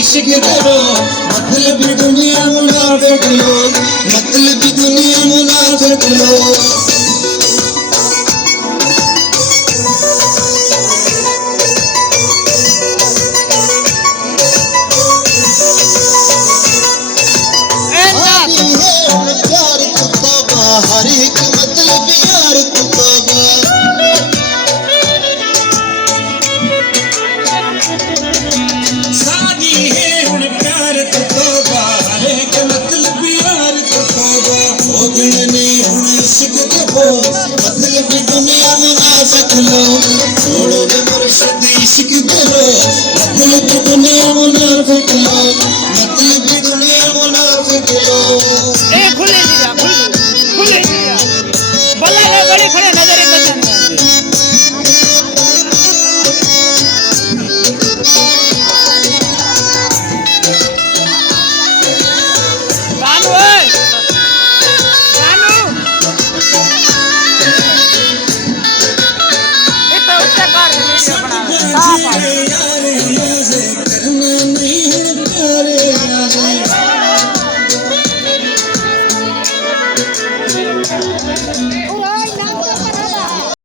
इश्क करो मतलब दुनिया मुनाफिक लोग मतलब दुनिया मुनाफिक लोग हर एक मतलब यार तू बाबा सादी है हुन प्यार तू तौबा हर एक मतलब यार तू तौबा हो गए ने हुन इश्क के बोल मतलब दुनिया मुनाफिक लोग छोड़ो मुर्शिद इश्क